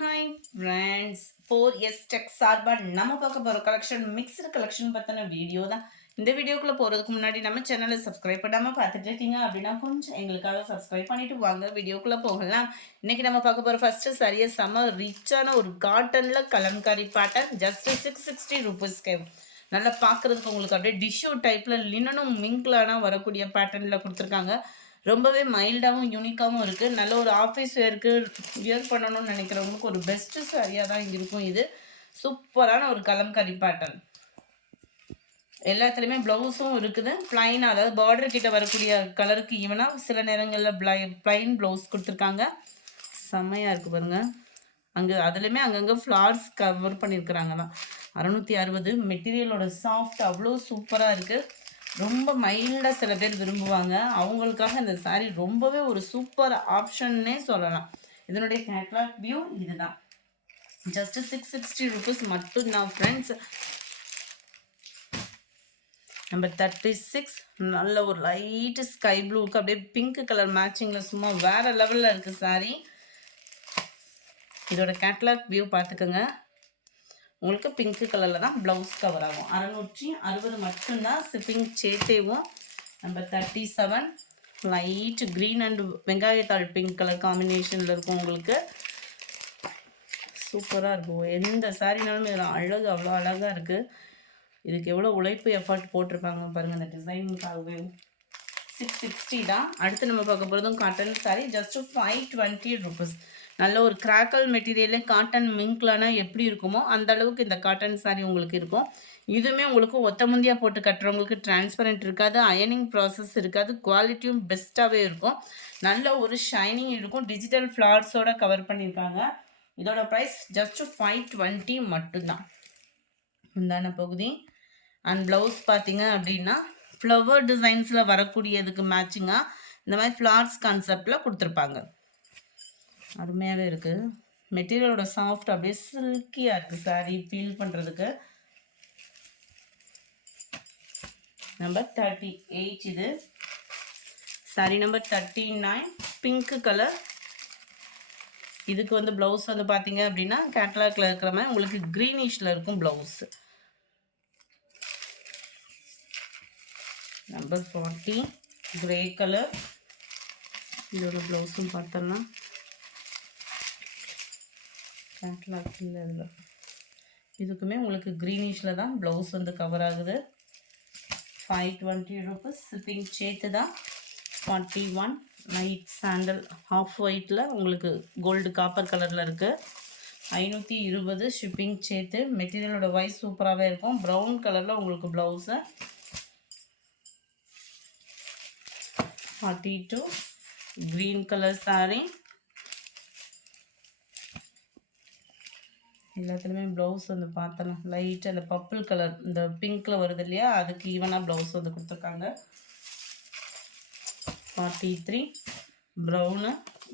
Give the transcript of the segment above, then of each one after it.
Hi friends, 4S tech சார்பாக நம்ம பார்க்க போகிற கலெக்ஷன் மிக்சடு கலெக்ஷன் பற்றின வீடியோ தான். இந்த வீடியோக்குள்ளே போகிறதுக்கு முன்னாடி நம்ம சேனலை சப்ஸ்கிரைப் பண்ணாமல் பார்த்துட்டு இருக்கீங்க அப்படின்னா கொஞ்சம் எங்களுக்காக சப்ஸ்கிரைப் பண்ணிவிட்டு வாங்க வீடியோக்குள்ளே போகலாம். இன்றைக்கி நம்ம பார்க்க போகிற ஃபஸ்ட்டு சரியாக செம்ம ரிச்சான ஒரு காட்டனில் கலம்காரி பேட்டர்ன் ஜஸ்ட் 660 ருபீஸ்க்கு. நல்லா பார்க்குறதுக்கு உங்களுக்கு அப்படியே டிஷ்யூ டைப்பில் லினனும் மிங்க்லான வரக்கூடிய பேட்டர்னில் கொடுத்துருக்காங்க. ரொம்பவே மைல்டாகவும் யூனிக்காகவும் இருக்குது. நல்ல ஒரு ஆஃபீஸ் வேருக்கு வியர் பண்ணணும்னு நினைக்கிறவங்களுக்கு ஒரு பெஸ்ட்டு சாரியாக தான் இருக்கும். இது சூப்பரான ஒரு கலம்காரி பேட்டர்ன். எல்லாத்துலேயுமே ப்ளவுஸும் இருக்குது. ப்ளைனாக, அதாவது பார்டர் கிட்ட வரக்கூடிய கலருக்கு ஈவனாக சில நேரங்களில் ப்ளைன் ப்ளவுஸ் கொடுத்துருக்காங்க. செம்மையாக இருக்குது பாருங்கள். அதுலேயுமே அங்கங்கே ஃப்ளார்ஸ் கவர் பண்ணியிருக்கிறாங்க தான். 660 மெட்டீரியலோட சாஃப்ட் அவ்வளோ சூப்பராக இருக்குது. ரொம்ப மைல்டாக சில பேர் விரும்புவாங்க. அவங்களுக்காக இந்த சாரீ ரொம்பவே ஒரு சூப்பர் ஆப்ஷன்னே சொல்லலாம். இதனுடைய கேட்லாக் வியூ இதுதான். ஜஸ்ட் 660 ருபீஸ் மட்டும்தான் ஃப்ரெண்ட்ஸ். நம்பர் 36 நல்ல ஒரு லைட்டு ஸ்கை ப்ளூக்கு அப்படியே பிங்க் கலர் மேட்சிங்கில் சும்மா வேறு லெவலில் இருக்குது சாரீ. இதோட கேட்லாக் வியூ பார்த்துக்கோங்க. உங்களுக்கு பிங்க் கலரில் தான் ப்ளவுஸ் கவர் ஆகும். 660 மட்டும்தான் ஷிப்பிங் சேர்த்தேவும். நம்பர் 37 லைட் க்ரீன் அண்ட் வெங்காயத்தாள் பிங்க் கலர் காம்பினேஷனில் இருக்கும். உங்களுக்கு சூப்பராக இருக்கும். எந்த சாரினாலும் இதில் அழகு அவ்வளோ அழகாக இருக்குது. இதுக்கு எவ்வளோ உழைப்பு எஃபர்ட் போட்டிருப்பாங்க பாருங்கள் இந்த டிசைனுக்காகவே. 660 தான். அடுத்து நம்ம பார்க்க போகிறதும் காட்டன் சாரீ ஜஸ்ட் 520 ருபீஸ். நல்ல ஒரு கிராக்கல் மெட்டீரியலே காட்டன் மிங்க்லானா எப்படி இருக்குமோ அந்த அளவுக்கு இந்த காட்டன் சாரீ உங்களுக்கு இருக்கும். இதுவுமே உங்களுக்கு ஒத்த முந்தியாக போட்டு கட்டுறவங்களுக்கு டிரான்ஸ்பரண்ட் இருக்காது, அயனிங் ப்ராசஸ் இருக்காது, குவாலிட்டியும் பெஸ்ட்டாகவே இருக்கும். நல்ல ஒரு ஷைனிங் இருக்கும். டிஜிட்டல் ஃப்ளார்ஸோட கவர் பண்ணியிருக்காங்க. இதோட ப்ரைஸ் ஜஸ்ட் 520 மட்டும்தான். இந்தான பகுதி அண்ட் ப்ளவுஸ் பார்த்தீங்க அப்படின்னா ஃப்ளவர் டிசைன்ஸில் வரக்கூடியதுக்கு மேட்சிங்காக இந்த மாதிரி ஃப்ளார்ஸ் கான்செப்டில் கொடுத்துருப்பாங்க. அருமையாகவே இருக்குது. மெட்டீரியலோட சாஃப்ட் அப்படியே சில்கியாக இருக்குது சாரீ ஃபீல் பண்ணுறதுக்கு. நம்பர் 38 இது. Sari number 39 pink colour. இதுக்கு வந்து ப்ளவுஸ் வந்து பார்த்தீங்க அப்படின்னா கேட்லாக்ல இருக்கிற மாதிரி உங்களுக்கு க்ரீனிஷில் இருக்கும் ப்ளவுஸ். Number 40 grey colour. இதோட ப்ளவுஸும் பார்த்தோம்னா கேட்லாக் இல்லை இதில். இதுக்குமே உங்களுக்கு க்ரீனிஷில் தான் ப்ளவுஸ் வந்து கவர் ஆகுது. 520 ருபீஸ் ஷிப்பிங் சேர்த்து தான். 41 லைட் சாண்டல் ஆஃப் ஒயிட்டில் உங்களுக்கு கோல்டு காப்பர் கலரில் இருக்குது. 520 ஷிப்பிங் சேர்த்து. மெட்டீரியலோட வைஸ் சூப்பராகவே இருக்கும். ப்ரௌன் கலரில் உங்களுக்கு ப்ளவுஸு. 42 green colour sari. எல்லாத்துலேயுமே ப்ளவுஸ் வந்து பார்த்தலாம் லைட் அந்த பர்பிள் கலர் இந்த பிங்க்கில் வருது இல்லையா, அதுக்கு ஈவனாக ப்ளவுஸ் வந்து கொடுத்துருக்காங்க. 43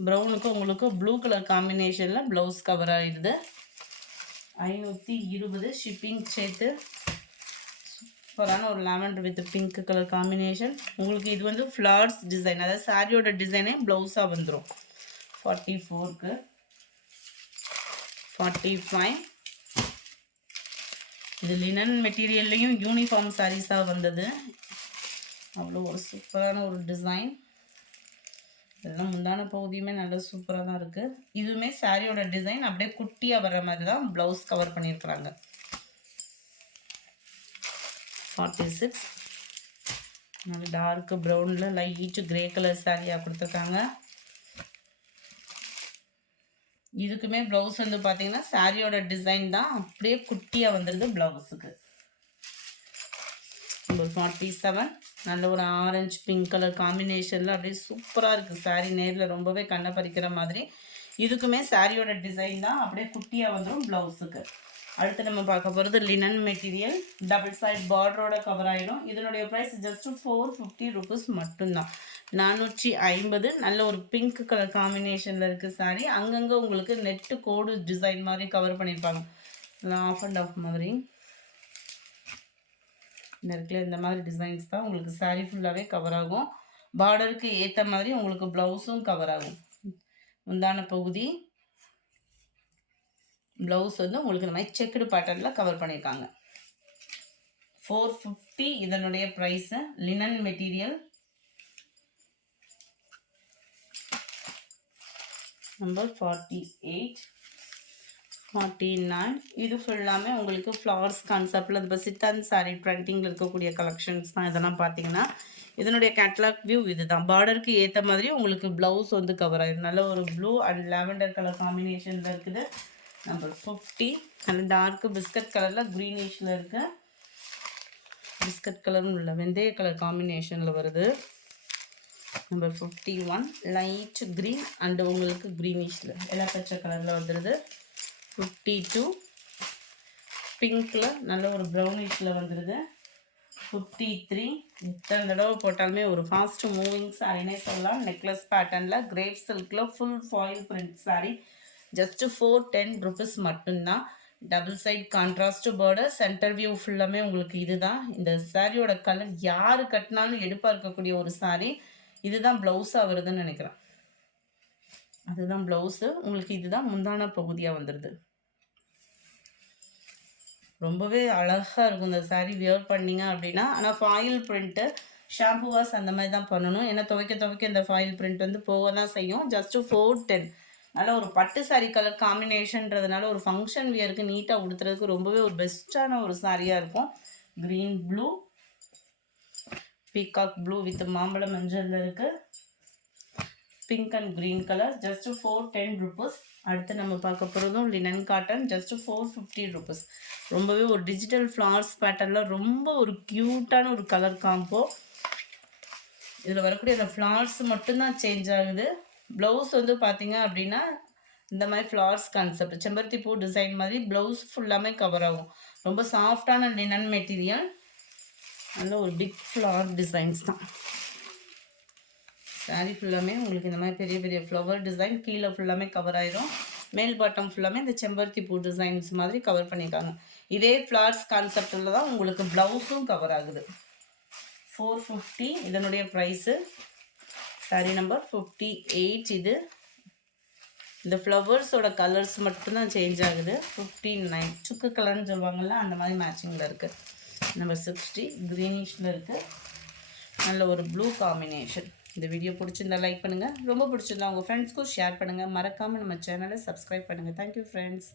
ப்ரௌனுக்கு உங்களுக்கு ப்ளூ கலர் காம்பினேஷனில் ப்ளவுஸ் கவர் ஆகிடுது. 520 ஷிப்பிங் சேர்த்து. சூப்பரான ஒரு lavender with pink colour combination. உங்களுக்கு இது வந்து ஃப்ளார்ஸ் டிசைன், அதாவது சாரியோட டிசைனே ப்ளவுஸாக வந்துடும். 44க்கு 45 இது லினன் மெட்டீரியல்லையும் யூனிஃபார்ம் சாரீஸாக வந்தது. அவ்வளோ ஒரு சூப்பரான ஒரு டிசைன். இதெல்லாம் முந்தான பகுதியுமே நல்ல சூப்பராக தான் இருக்குது. இதுவுமே சாரியோட டிசைன் அப்படியே குட்டியாக வர்ற மாதிரி தான் ப்ளவுஸ் கவர் பண்ணியிருக்கிறாங்க. 46 நல்ல டார்க் ப்ரௌனில் லைட் கிரே கலர் சாரியாக கொடுத்துருக்காங்க. இதுக்குமே ப்ளவுஸ் வந்து பார்த்தீங்கன்னா சாரியோட டிசைன் தான் அப்படியே குட்டியாக வந்துடுது ப்ளவுஸுக்கு. நம்பர் 47 நல்ல ஒரு ஆரஞ்சு பிங்க் கலர் காம்பினேஷனில் அப்படியே சூப்பராக இருக்குது சாரீ. நேரில் ரொம்பவே கண்ணை பறிக்கிற மாதிரி. இதுக்குமே சாரியோட டிசைன் தான் அப்படியே குட்டியாக வந்துடும் ப்ளவுஸுக்கு. அடுத்து நம்ம பார்க்க போகிறது லினன் மெட்டீரியல் டபுள் சைட் பார்டரோட கவர் ஆகிடும். இதனுடைய ப்ரைஸ் ஜஸ்ட் 450 ருபீஸ் மட்டும்தான். 450 நல்ல ஒரு பிங்க் கலர் காம்பினேஷனில் இருக்குது சாரீ. அங்கங்கே உங்களுக்கு நெட்டு கோடு டிசைன் மாதிரி கவர் பண்ணியிருப்பாங்க. ஆஃப் அண்ட் ஆஃப் மாதிரி இந்த இடத்துல இந்த மாதிரி டிசைன்ஸ் தான் உங்களுக்கு சாரீ ஃபுல்லாகவே கவர் ஆகும். பார்டருக்கு ஏற்ற மாதிரி உங்களுக்கு ப்ளவுஸும் கவர் ஆகும். முந்தான பகுதி ப்ளவுஸ் வந்து உங்களுக்கு இந்த மாதிரி செக்குடு பேட்டர்னில் கவர் பண்ணியிருக்காங்க. 450 இதனுடைய ப்ரைஸு. Linen material. நம்பர் 48, 49. இது ஃபுல்லாமே உங்களுக்கு ஃப்ளவர்ஸ் கான்செப்டில் இப்போ சித்தன் சாரீ ப்ரிண்டிங்கில் இருக்கக்கூடிய கலெக்ஷன்ஸ் தான். இதெல்லாம் பார்த்தீங்கன்னா இதனுடைய கேட்லாக் வியூ இது தான். பார்டருக்கு ஏற்ற மாதிரி உங்களுக்கு ப்ளவுஸ் வந்து கவர் ஆகிடும். நல்ல ஒரு ப்ளூ அண்ட் லாவெண்டர் கலர் காம்பினேஷனில் இருக்குது. நம்பர் 50. நல்ல டார்க்கு பிஸ்கட் கலரில் க்ரீனிஷில் இருக்குது. பிஸ்கட் கலரும் இல்லை, வெந்தய கலர் காம்பினேஷனில் வருது. நம்பர் 51 லைட் க்ரீன் அண்டு உங்களுக்கு க்ரீனிஷில் எல்லா பச்சை கலரில் வந்துடுது. 52 பிங்க்கில் நல்ல ஒரு ப்ரௌனிஷில் வந்துடுது. 53 இத்தனை தடவை போட்டாலுமே ஒரு ஃபாஸ்ட் மூவிங் சாரினே சொல்லலாம். நெக்லஸ் பேட்டர்னில் கிரேப் சில்கில் full foil print sari. Just 410 rupees மட்டும்தான். Double side contrast border, centre view ஃபுல்லாமே உங்களுக்கு இதுதான். இந்த சாரியோட கலர் யார் கட்டினாலும் எடுப்பாக இருக்கக்கூடிய ஒரு சாரீ. இதுதான் ப்ளவுஸாக வருதுன்னு நினைக்கிறேன். அதுதான் ப்ளவுஸு. உங்களுக்கு இதுதான் முந்தான பகுதியாக வந்துடுது. ரொம்பவே அழகாக இருக்கும் இந்த சாரீ வியர் பண்ணிங்க அப்படின்னா. ஆனால் ஃபாயில் பிரிண்ட்டு ஷாம்பு வாஷ் அந்த மாதிரி தான் பண்ணணும். ஏன்னா துவைக்க இந்த ஃபாயில் பிரிண்ட் வந்து போக தான் செய்யும். ஜஸ்ட்டு 410. நல்ல ஒரு பட்டு சாரீ கலர் காம்பினேஷன்றதுனால ஒரு ஃபங்க்ஷன் வியருக்கு நீட்டாக உடுத்துறதுக்கு ரொம்பவே ஒரு பெஸ்ட்டான ஒரு சாரியாக இருக்கும். Green blue, peacock blue with மாம்பழ மஞ்சளில் இருக்குது. Pink and green colour. Just 410 rupees. அடுத்து நம்ம பார்க்க போகிறதும் லினன் காட்டன். Just 450 rupees. ரொம்பவே ஒரு டிஜிட்டல் ஃப்ளார்ஸ் பேட்டர்னில் ரொம்ப ஒரு க்யூட்டான ஒரு கலர் காம்போ. இதில் வரக்கூடிய அந்த ஃப்ளார்ஸ் மட்டும்தான் சேஞ்ச் ஆகுது. ப்ளவுஸ் வந்து பார்த்தீங்க அப்படின்னா இந்த மாதிரி ஃப்ளார்ஸ் கான்செப்ட் செம்பருத்தி பூ டிசைன் மாதிரி ப்ளவுஸ் ஃபுல்லாமே கவர் ஆகும். ரொம்ப சாஃப்டான லினன் மெட்டீரியல். நல்ல ஒரு பிக் ஃப்ளார் டிசைன்ஸ் தான். சாரீ ஃபுல்லாமே உங்களுக்கு இந்த மாதிரி பெரிய பெரிய ஃப்ளவர் டிசைன் கீழே ஃபுல்லாமே கவர் ஆயிரும். மேல் பாட்டம் ஃபுல்லாமே இந்த செம்பருத்தி பூ டிசைன்ஸ் மாதிரி கவர் பண்ணியிருக்காங்க. இதே ஃப்ளார்ஸ் கான்செப்டில் தான் உங்களுக்கு ப்ளவுஸும் கவர் ஆகுது. 450 இதனுடைய ப்ரைஸு. சாரீ நம்பர் 58 இது. இந்த ஃப்ளவர்ஸோட கலர்ஸ் மட்டும்தான் சேஞ்ச் ஆகுது. 59 சுக்கு கலர்னு சொல்லுவாங்கள்ல அந்த மாதிரி மேட்சிங்கில் இருக்குது. நம்பர் 60 க்ரீனிஷில் இருக்குது. நல்ல ஒரு ப்ளூ காம்பினேஷன். இந்த வீடியோ பிடிச்சிருந்தா லைக் பண்ணுங்கள். ரொம்ப பிடிச்சிருந்தா உங்கள் ஃப்ரெண்ட்ஸ்க்கும் ஷேர் பண்ணுங்கள். மறக்காமல் நம்ம சேனலை சப்ஸ்கிரைப் பண்ணுங்கள். Thank you friends.